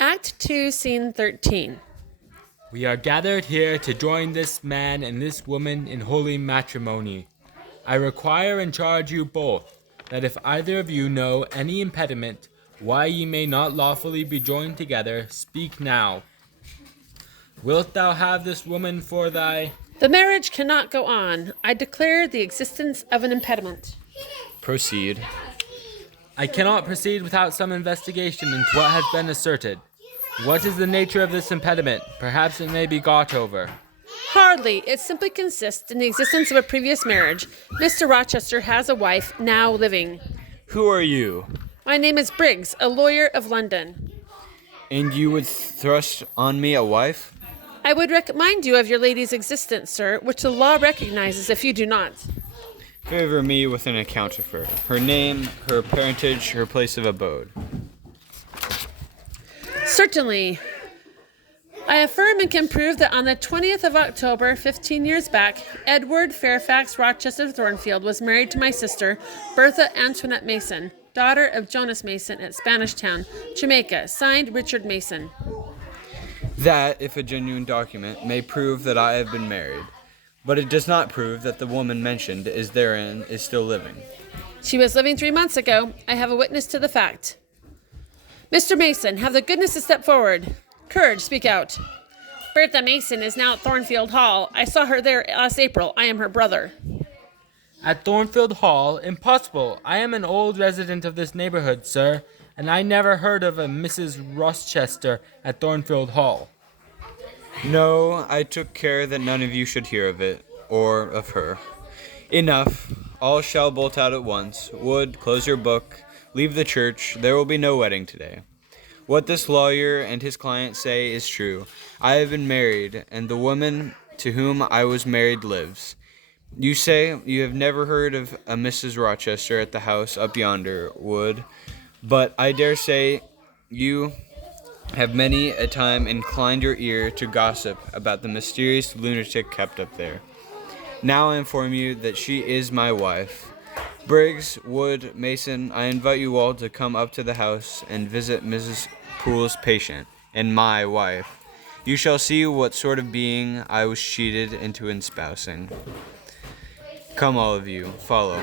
Act 2, Scene 13. We are gathered here to join this man and this woman in holy matrimony. I require and charge you both, that if either of you know any impediment, why ye may not lawfully be joined together, speak now. Wilt thou have this woman for thy... The marriage cannot go on. I declare the existence of an impediment. Proceed. I cannot proceed without some investigation into what has been asserted. What is the nature of this impediment? Perhaps it may be got over. Hardly. It simply consists in the existence of a previous marriage. Mr. Rochester has a wife now living. Who are you? My name is Briggs, a lawyer of London. And you would thrust on me a wife? I would remind you of your lady's existence, sir, which the law recognizes if you do not. Favor me with an account of her. Her name, her parentage, her place of abode. Certainly. I affirm and can prove that on the 20th of October, 15 years back, Edward Fairfax Rochester Thornfield was married to my sister, Bertha Antoinette Mason, daughter of Jonas Mason at Spanish Town, Jamaica, signed Richard Mason. That, if a genuine document, may prove that I have been married. But it does not prove that the woman mentioned is still living. She was living 3 months ago. I have a witness to the fact. Mr. Mason, have the goodness to step forward. Courage, speak out. Bertha Mason is now at Thornfield Hall. I saw her there last April. I am her brother. At Thornfield Hall? Impossible. I am an old resident of this neighborhood, sir, and I never heard of a Mrs. Rochester at Thornfield Hall. No, I took care that none of you should hear of it, or of her. Enough. All shall bolt out at once. Wood, close your book. Leave the church. There will be no wedding today. What this lawyer and his client say is true. I have been married, and the woman to whom I was married lives. You say you have never heard of a Mrs. Rochester at the house up yonder, Wood, but I dare say you have many a time inclined your ear to gossip about the mysterious lunatic kept up there. Now I inform you that she is my wife. Briggs, Wood, Mason, I invite you all to come up to the house and visit Mrs. Poole's patient and my wife. You shall see what sort of being I was cheated into espousing. Come, all of you, follow.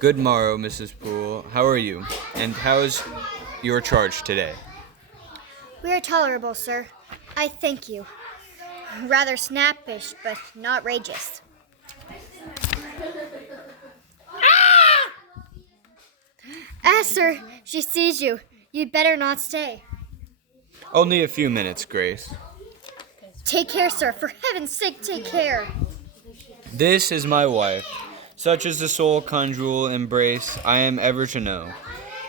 Good morrow, Mrs. Poole. How are you? And how is your charge today? We are tolerable, sir. I thank you. Rather snappish, but not rageous. Ah, sir, she sees you. You'd better not stay. Only a few minutes, Grace. Take care, sir. For heaven's sake, take care. This is my wife. Such is the sole conjugal embrace I am ever to know.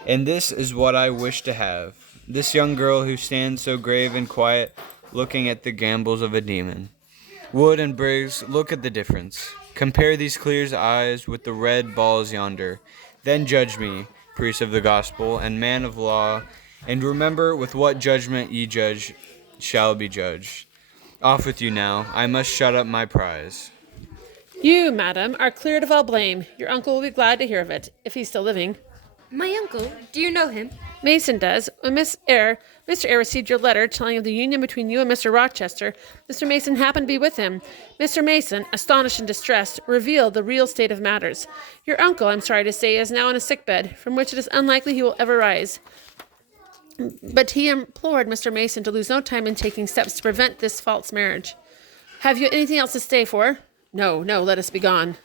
And this is what I wish to have. This young girl who stands so grave and quiet, looking at the gambols of a demon. Wood and Briggs, look at the difference. Compare these clear eyes with the red balls yonder. Then judge me, priest of the gospel and man of law, and remember with what judgment ye judge shall be judged. Off with you now. I must shut up my prize. You, madam, are cleared of all blame. Your uncle will be glad to hear of it, if he's still living. My uncle? Do you know him? Mason does. When Mr. Eyre received your letter telling of the union between you and Mr. Rochester, Mr. Mason happened to be with him. Mr. Mason, astonished and distressed, revealed the real state of matters. Your uncle, I'm sorry to say, is now in a sickbed, from which it is unlikely he will ever rise. But he implored Mr. Mason to lose no time in taking steps to prevent this false marriage. Have you anything else to stay for? No, let us be gone.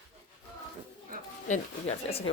And, yes, okay.